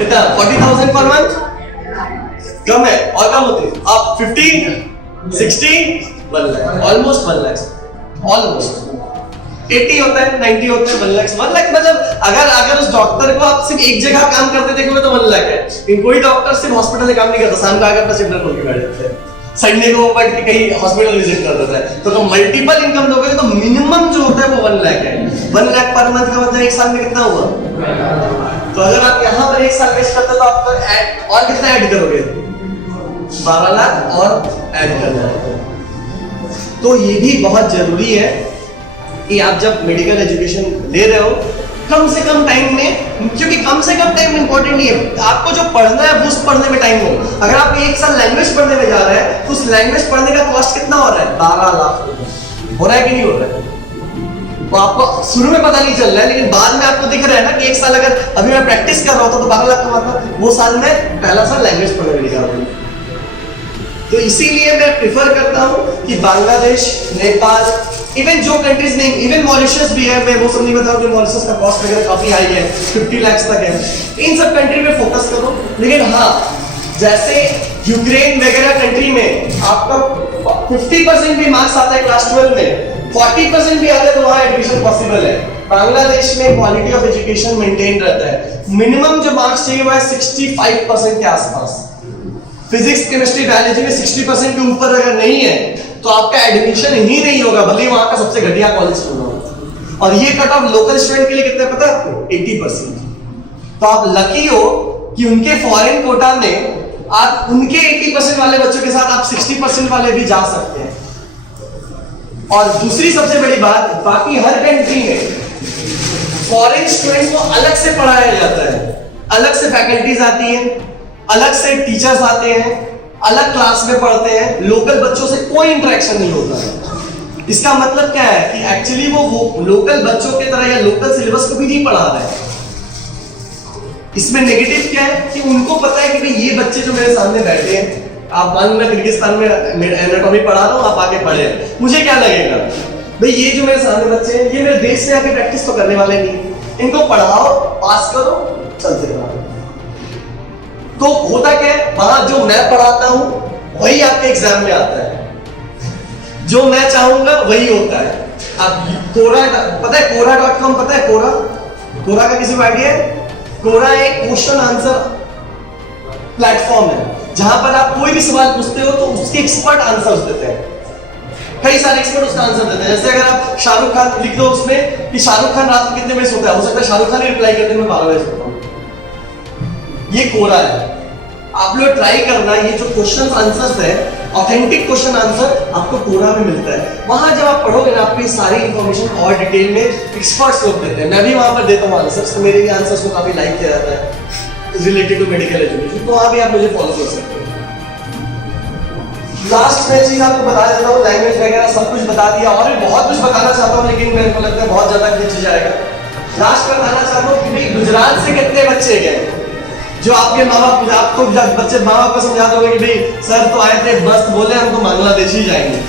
कितना 40,000 per month कम है और कम होते हैं आप 50 60 1 लाख ऑलमोस्ट 1 लाख ऑलमोस्ट 80 होता है 90 होता है 1 लाख 1 लाख मतलब अगर उस डॉक्टर को आप सिर्फ एक जगह काम करते देखोगे तो 1 लाख है लेकिन कोई डॉक्टर सिर्फ हॉस्पिटल में काम नहीं करता शाम को आकर अपना चैप्टर खोल के बैठ जाता है संडे को बैठ के कहीं हॉस्पिटल विजिट कर देता है तो मल्टीपल इनकम लोगे तो मिनिमम जो होता है वो 1 लाख है 1 लाख पर मंथ का मतलब एक साल में कितना हुआ तो अगर आप यहाँ पर एक साल वेस्ट करते तो आप तो और कितना ऐड करोगे 12 लाख और ऐड करना है तो ये भी बहुत जरूरी है कि आप जब मेडिकल एजुकेशन ले रहे हो कम से कम टाइम में क्योंकि कम से कम टाइम इंपॉर्टेंट नहीं है आपको जो पढ़ना है उस पढ़ने में टाइम हो अगर आप एक साल लैंग्वेज पढ़ने में जा रहे हैं तो उस लैंग्वेज पढ़ने का कॉस्ट कितना हो रहा है 12 लाख हो रहा है कि नहीं हो रहा है तो आपको शुरू में पता नहीं चल रहा है लेकिन बाद में आपको दिख रहा है ना कि एक साल अगर अभी मैं प्रैक्टिस कर रहा होता तो 12 लाख कमाता वो साल में पहला साल लैंग्वेज पढ़ने में निकाल रहा हूँ तो इसीलिए मैं प्रिफर करता हूँ कि बांग्लादेश नेपाल इवन जो कंट्रीज नहीं इवन मॉरिशस भी है मैं वो सब नहीं बताऊं कि मॉरिशस का कॉस्ट वगैरह काफी हाई है 50 लाख तक है इन सब कंट्री में फोकस करो लेकिन हाँ जैसे यूक्रेन वगैरह कंट्री में आपका 50% भी मार्क्स आता है क्लास 12 में 40% भी आता है तो वहाँ एडमिशन पॉसिबल है बांग्लादेश में क्वालिटी ऑफ एजुकेशन मेंटेन रहता है मिनिमम जो मार्क्स चाहिए वो है 65% के आसपास फिजिक्स केमिस्ट्री बायोलॉजी में 60% के ऊपर अगर नहीं है तो आपका एडमिशन ही नहीं होगा भले वहां का सबसे घटिया कॉलेज क्यों ना हो और ये कट ऑफ लोकल स्टूडेंट के लिए कितना पता है आपको 80% तो आप लकी हो कि उनके फॉरेन कोटा में आप उनके 80% वाले बच्चों के साथ आप 60% वाले भी जा सकते हैं और दूसरी सबसे बड़ी बात बाकी हर कंट्री में फॉरेन स्टूडेंट को अलग से पढ़ाया जाता है अलग से फैकल्टीज आती है अलग से टीचर्स आते हैं अलग क्लास में पढ़ते हैं लोकल बच्चों से कोई इंटरेक्शन नहीं होता है इसका मतलब क्या है कि एक्चुअली वो लोकल बच्चों की तरह या लोकल सिलेबस को भी नहीं पढ़ा रहे हैं इसमें नेगेटिव क्या है कि उनको पता है कि भाई ये बच्चे जो मेरे सामने बैठे हैं आप मान लो किर्गिस्तान में एनाटॉमी पढ़ा रहा हूँ आप आके पढ़े मुझे क्या लगेगा भाई ये जो मेरे सामने बच्चे हैं ये मेरे देश से आके प्रैक्टिस तो करने वाले नहीं इनको पढ़ाओ पास करो चलते रहो तो होता क्या है वहां जो मैं पढ़ाता हूं वही आपके एग्जाम में आता है जो मैं चाहूंगा वही होता है अब कोरा पता है कोरा.com पता है कोरा का किसी को आइडिया है कोरा एक क्वेश्चन आंसर प्लेटफॉर्म है जहां पर आप कोई भी सवाल पूछते हो तो उसके एक्सपर्ट आंसर्स देते हैं कई सारे एक्सपर्ट उसका आंसर देते हैं जैसे अगर आप शाहरुख खान लिख दो उसमें कि शाहरुख खान रात को कितने बजे सोता है हो सकता है शाहरुख खान रिप्लाई करते मैं 12 बजे सोता हूं ये कोरा है आप लोग ट्राई करना ये जो क्वेश्चन आंसर्स है ऑथेंटिक क्वेश्चन आंसर आपको कोरा में मिलता है वहां जब आप पढ़ोगे ना आपको सारी इंफॉर्मेशन और डिटेल में एक्सपर्ट्स लोग देते हैं मैं भी वहां पर देता हूं आंसर्स तो मेरे भी आंसर्स को काफी लाइक किया जाता है रिलेटेड टू मेडिकल एजुकेशन तो वहां भी आप मुझे फॉलो कर सकते हो लास्ट में चीज आपको बता देता हूँ लैंग्वेज वगैरह सब कुछ बता दिया और भी बहुत कुछ बताना चाहता हूँ लेकिन मेरे को लगता है बहुत ज्यादा खींच जाएगा लास्ट में बताना चाहता हूँ कि गुजरात से कितने बच्चे गए जो आपके माँ बाप आपको बच्चे माँ बाप को समझा दोगे कि भाई सर तो आए थे बस बोले हम तो बांग्लादेश ही जाएंगे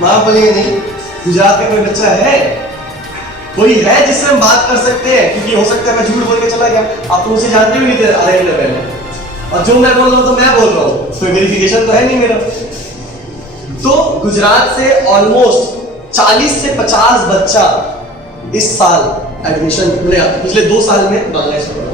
माँ बाप बोलेंगे नहीं गुजरात में कोई बच्चा है कोई है जिससे हम बात कर सकते हैं क्योंकि हो सकता है मैं झूठ बोल के चला गया आप तो मुझे जानते भी नहीं थे आधे घंटे पहले और जो मैं बोल रहा हूँ तो मैं बोल रहा हूँ कोई वेरिफिकेशन तो है नहीं मेरा तो गुजरात से ऑलमोस्ट 40 से 50 बच्चा इस साल एडमिशन पिछले 2 साल में बांग्लादेश में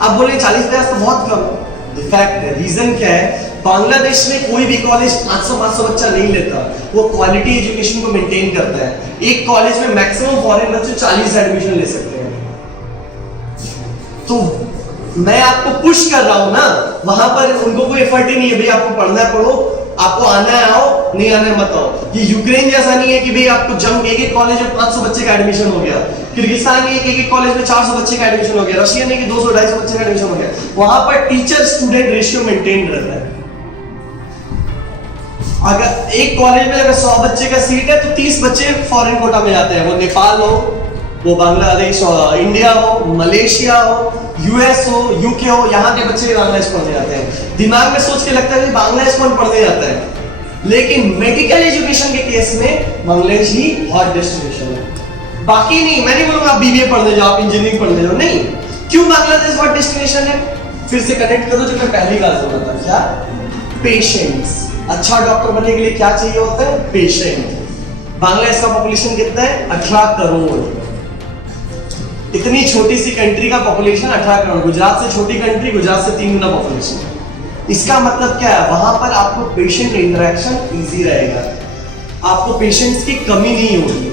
आप बोले 40-50 तो बहुत कम है इनफैक्ट रीजन क्या है बांग्लादेश में कोई भी कॉलेज 500 बच्चा नहीं लेता वो क्वालिटी एजुकेशन को मेंटेन करता है एक कॉलेज में मैक्सिमम फॉरेन बच्चे 40 एडमिशन ले सकते हैं तो मैं आपको पुश कर रहा हूं ना वहां पर उनको कोई एफर्ट ही नहीं है भाई आपको पढ़ना है पढ़ो आपको आना है आओ नहीं आना है मत आओ ये यूक्रेन जैसा नहीं है कि भाई आपको जम एक कॉलेज में 500 बच्चे का एडमिशन हो गया किर्गिस्तान में एक कॉलेज में 400 बच्चे का एडमिशन हो गया रशिया में 200-250 बच्चे का एडमिशन हो गया वहां पर टीचर स्टूडेंट रेशियो मेंटेन रहता है अगर एक कॉलेज में अगर 100 बच्चे का सीट है तो 30 बच्चे फॉरेन कोटा में जाते हैं वो नेपाल हो वो बांग्लादेश हो इंडिया हो मलेशिया हो यूएस हो यूके हो यहाँ के बच्चे बांग्लादेश पढ़ने जाते हैं दिमाग में सोच के लगता है कि बांग्लादेश कौन पढ़ने जाता है लेकिन मेडिकल एजुकेशन के केस में बांग्लादेश ही हॉट डेस्टिनेशन है बाकी नहीं मैं नहीं बोलूंगा आप बीबीए पढ़ने जाओ आप इंजीनियरिंग पढ़ने जाओ नहीं क्यों बांग्लादेश हॉट डेस्टिनेशन है फिर से कनेक्ट करो जो मैं पहली बार बोला था, क्या? पेशेंस। अच्छा डॉक्टर बनने के लिए क्या चाहिए होता है? पेशेंट। बांग्लादेश का पॉपुलेशन कितना है? 18 करोड़। इतनी छोटी सी कंट्री का पॉपुलेशन 18 करोड़। गुजरात से छोटी कंट्री, गुजरात से 3 गुना पॉपुलेशन। इसका मतलब क्या है? वहां पर आपको पेशेंट इंटरेक्शन इजी रहेगा, आपको पेशेंट्स की कमी नहीं होगी।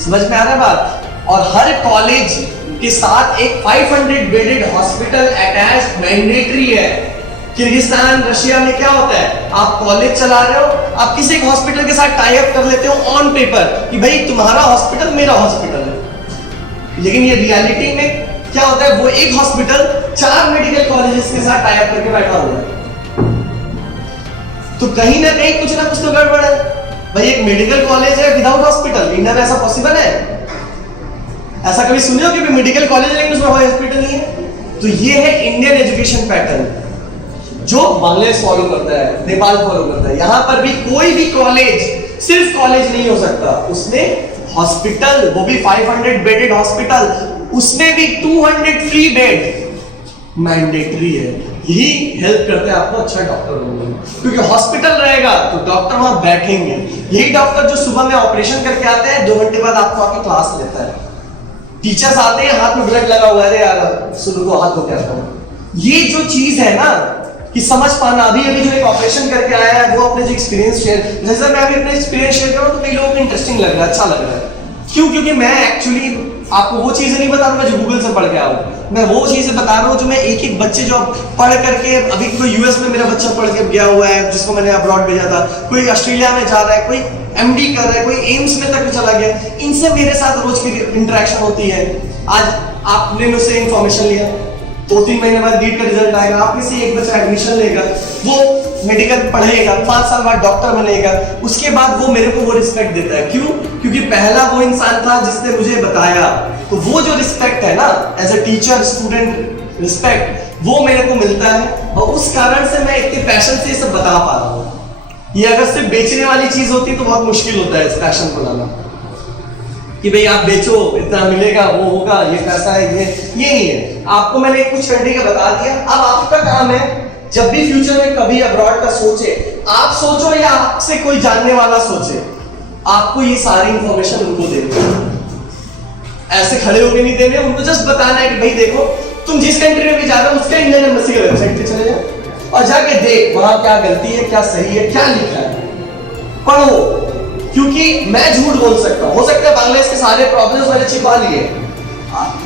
समझ में आ रहा है बात? और हर कॉलेज के साथ एक 500 बेडेड हॉस्पिटल अटैच मैंडेटरी है। किर्गिस्तान, रशिया में क्या होता है? आप कॉलेज चला रहे हो, आप किसी एक हॉस्पिटल के साथ टाई अप कर लेते हो ऑन पेपर कि भाई तुम्हारा हॉस्पिटल मेरा हॉस्पिटल है, लेकिन ये रियलिटी में क्या होता है? वो एक हॉस्पिटल 4 मेडिकल कॉलेजेस के साथ टाई अप करके बैठा हुआ है। तो कहीं ना कहीं कुछ ना कुछ तो गड़बड़ है भाई। एक मेडिकल कॉलेज है विदाउट हॉस्पिटल, इंडिया में ऐसा पॉसिबल है? ऐसा कभी सुने हो कि मेडिकल कॉलेज है लेकिन उसमें हॉस्पिटल नहीं है? तो ये है इंडियन एजुकेशन पैटर्न जो बांग्लादेश फॉलो करता है, नेपाल फॉलो करता है। यहां पर भी कोई भी कॉलेज सिर्फ कॉलेज नहीं हो सकता, उसमें हॉस्पिटल, वो भी 500 बेडेड हॉस्पिटल, उसमें भी 200 फ्री बेड मैंडेटरी है। यही हेल्प करते हैं आपको अच्छा डॉक्टर बनने में, क्योंकि हॉस्पिटल रहेगा तो डॉक्टर वहां बैठेंगे। यही डॉक्टर जो सुबह में ऑपरेशन करके आते हैं 2 घंटे बाद आपको आके क्लास लेता है। टीचर्स आते हैं, हाथ में ब्लड लगा हुआ है, अरे यार सुनो को हाथ धो के आता हूं। ये जो चीज है ना कि समझ पाना, अभी जो एक ऑपरेशन करके आया है वो अपने जो एक्सपीरियंस शेयर, जैसे मैं अभी अपने एक्सपीरियंस शेयर करूं तो कई लोगों को इंटरेस्टिंग लग रहा है, अच्छा लग रहा है। क्यों? क्योंकि मैं एक्चुअली आपको वो चीजें नहीं बता रहा मैं जो गूगल से पढ़ के आया हूं, मैं वो चीजें बता रहा हूं जो मैं एक एक बच्चे जो पढ़ करके, अभी कोई यूएस में मेरा बच्चा पढ़ के गया हुआ है जिसको मैंने अब्रॉड भेजा था, कोई ऑस्ट्रेलिया में जा रहा है, कोई एमडी कर रहा है, कोई एम्स में तक चला गया, इनसे मेरे साथ रोज की इंटरेक्शन होती है। आज आपने मुझसे इंफॉर्मेशन लिया, 2-3 महीने बाद नीट का रिजल्ट आएगा, आप में से एक बच्चा एडमिशन लेगा, वो मेडिकल पढ़ेगा, 5 साल बाद डॉक्टर बनेगा, उसके बाद वो मेरे को वो रिस्पेक्ट देता है। क्यों? क्योंकि पहला वो इंसान था जिसने मुझे बताया। तो वो जो रिस्पेक्ट है ना, as a teacher student respect, वो मेरे को मिलता है और उस कारण से मैं इतने पैशन से ये सब बता पा रहा हूँ। ये अगर सिर्फ बेचने वाली चीज होती तो बहुत मुश्किल होता है इस पैशन को लाना, कि भाई आप बेचो इतना मिलेगा, वो होगा, ये पैसा है, ये नहीं है। आपको मैंने कुछ घंटे का बता दिया। अब आपका काम है, जब भी फ्यूचर में कभी अब्रॉड का सोचे, आप सोचो या आपसे कोई जानने वाला सोचे, आपको ये सारी इंफॉर्मेशन उनको देनी है। ऐसे खड़े होके नहीं देने, उनको जस्ट बताना है कि भाई देखो तुम जिस कंट्री में भी जा रहे हो उसका इंडियन एम्बेसी की वेबसाइट पे चले जाओ और जाके देख वहां क्या गलती है, क्या सही है, क्या लिखा है, पढ़ो। क्योंकि मैं झूठ बोल सकता हूं, हो सकता है बांग्लादेश के सारे प्रॉब्लम्स मैंने छिपा लिए,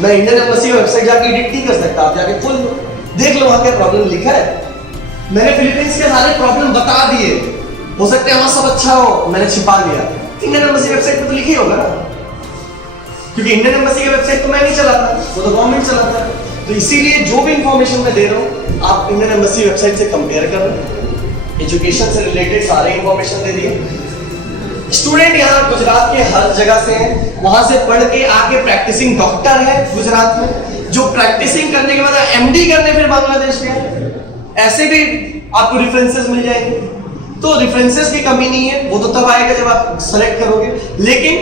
मैं इंडियन एम्बेसी की वेबसाइट जाके एडिट नहीं कर सकता, आप जाके खोल लो, देख लो वहां क्या प्रॉब्लम लिखा है। मैंने फिलीपींस के सारे प्रॉब्लम बता दिए, हो सकता है वहां सब अच्छा हो, मैंने छिपा लिया। इंडियन एम्बेसी की वेबसाइट पे तो लिखी होगा ना, क्योंकि इंडियन एम्बेसी की वेबसाइट तो मैं नहीं चलाता, वो तो गवर्नमेंट चलाता है। तो इसीलिए जो भी इंफॉर्मेशन मैं दे रहा हूँ आप इंडियन एम्बेसी वेबसाइट से कंपेयर कर रहे, एजुकेशन से रिलेटेड सारे इंफॉर्मेशन दे दिए। स्टूडेंट यहाँ गुजरात के हर जगह से हैं, वहां से पढ़ के आके प्रैक्टिसिंग डॉक्टर है गुजरात में, जो प्रैक्टिसिंग करने के बाद एमडी करने फिर बांग्लादेश में। ऐसे भी आपको रेफरेंसेस मिल जाएंगे, तो रेफरेंसेस की कमी नहीं है, वो तो तब आएगा जब आप सेलेक्ट करोगे। लेकिन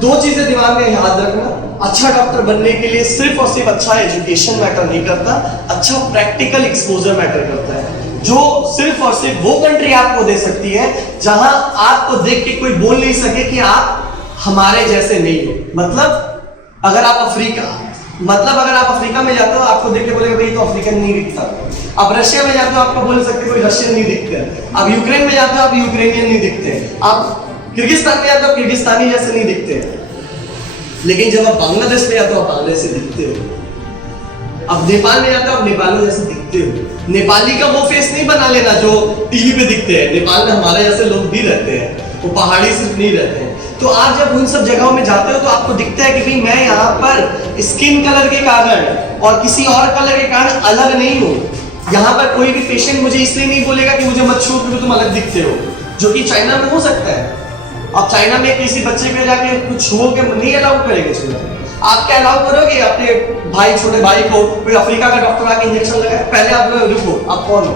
2 चीजें दिमाग में याद रखना, अच्छा डॉक्टर बनने के लिए सिर्फ और सिर्फ अच्छा एजुकेशन मैटर नहीं करता, अच्छा प्रैक्टिकल एक्सपोजर मैटर करता है, जो सिर्फ और सिर्फ वो कंट्री आपको दे सकती है जहां आपको देख के कोई बोल नहीं सके कि आप हमारे जैसे नहीं हो। मतलब अगर आप अफ्रीका में जाते हो आपको देख के बोलेगा भाई तो अफ्रीकन नहीं दिखता। अब रशिया में जाते हो आपको बोल सकते कोई रशियन नहीं दिखते। अब यूक्रेन में जाते हो आप यूक्रेनियन नहीं दिखते। आप किर्गिस्तान में जाते हो किर्गिस्तानी जैसे नहीं दिखते। लेकिन जब आप बांग्लादेश में जाते हो आप बांग्लादेश से दिखते हो। अब नेपाल में जाते हो आप नेपाली जैसे दिखते हो। नेपाली का वो फेस नहीं बना लेना जो टीवी पे दिखते हैं। नेपाल में हमारे जैसे लोग भी रहते हैं, वो पहाड़ी सिर्फ नहीं रहते हैं। तो आप जब उन सब जगहों में जाते हो तो आपको दिखता है कि भाई मैं यहाँ पर स्किन कलर के कारण और किसी और कलर के कारण अलग नहीं हूँ। यहाँ पर कोई भी पेशेंट मुझे इसलिए नहीं बोलेगा कि मुझे मत छू क्योंकि तुम अलग दिखते हो, जो कि चाइना में हो सकता है। आप चाइना में किसी बच्चे पे जाके कुछ छुओ के नहीं अलाउ करेंगे छूना, आप क्या अलाउ करोगे अपने भाई छोटे भाई को कोई अफ्रीका का डॉक्टर आके इंजेक्शन लगाए? पहले आप रुको, आप कौन हो?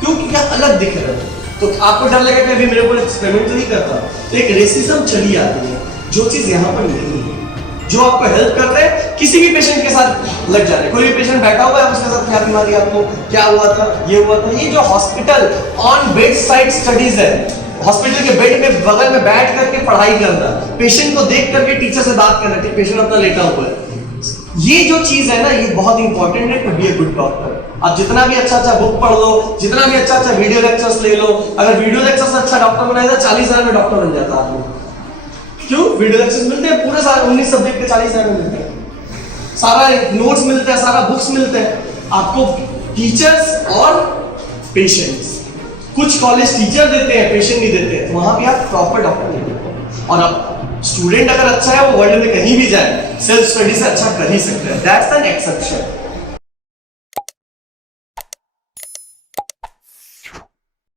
क्योंकि क्या अलग दिख रहा है तो आपको डर लगेगा मेरे को एक्सपेरिमेंट तो नहीं करता। तो एक रेसिज्म चली आती है जो चीज यहाँ पर नहीं है। जो आपको हेल्प कर रहे हैं किसी भी पेशेंट के साथ लग जा रहे हैं। कोई भी पेशेंट बैठा हुआ है, उसके साथ क्या बीमारी आपको, क्या हुआ था, ये हुआ था। ये जो hospital on bed side studies है, हॉस्पिटल के बेड में बगल में बैठ करके पढ़ाई करना, पेशेंट को देख करके टीचर से बात करना कि पेशेंट अपना लेटा हुआ है, ये जो चीज है ना, ये बहुत इंपॉर्टेंट है to be a good doctor. आप जितना भी अच्छा बुक पढ़ लो, जितना भी अच्छा वीडियो लेक्चर्स ले लो, अगर वीडियो लेक्चर से अच्छा डॉक्टर बनाए तो 40,000 में डॉक्टर बन जाता आदमी। क्यों? वीडियो लेक्चर्स मिलते हैं पूरे सारे 19 सब्जेक्ट के 40,000 में मिलते हैं, सारा नोट्स मिलते हैं, सारा बुक्स मिलते हैं आपको, टीचर्स और पेशेंट्स। कुछ कॉलेज टीचर देते हैं, पेशेंट नहीं देते हैं, तो वहां भी आप प्रॉपर डॉक्टर नहीं देते। और अब स्टूडेंट अगर अच्छा है, वो वर्ल्ड में कहीं भी जाए सेल्फ स्टडी से अच्छा कर ही सकते हैं, दैट्स एन एक्सेप्शन।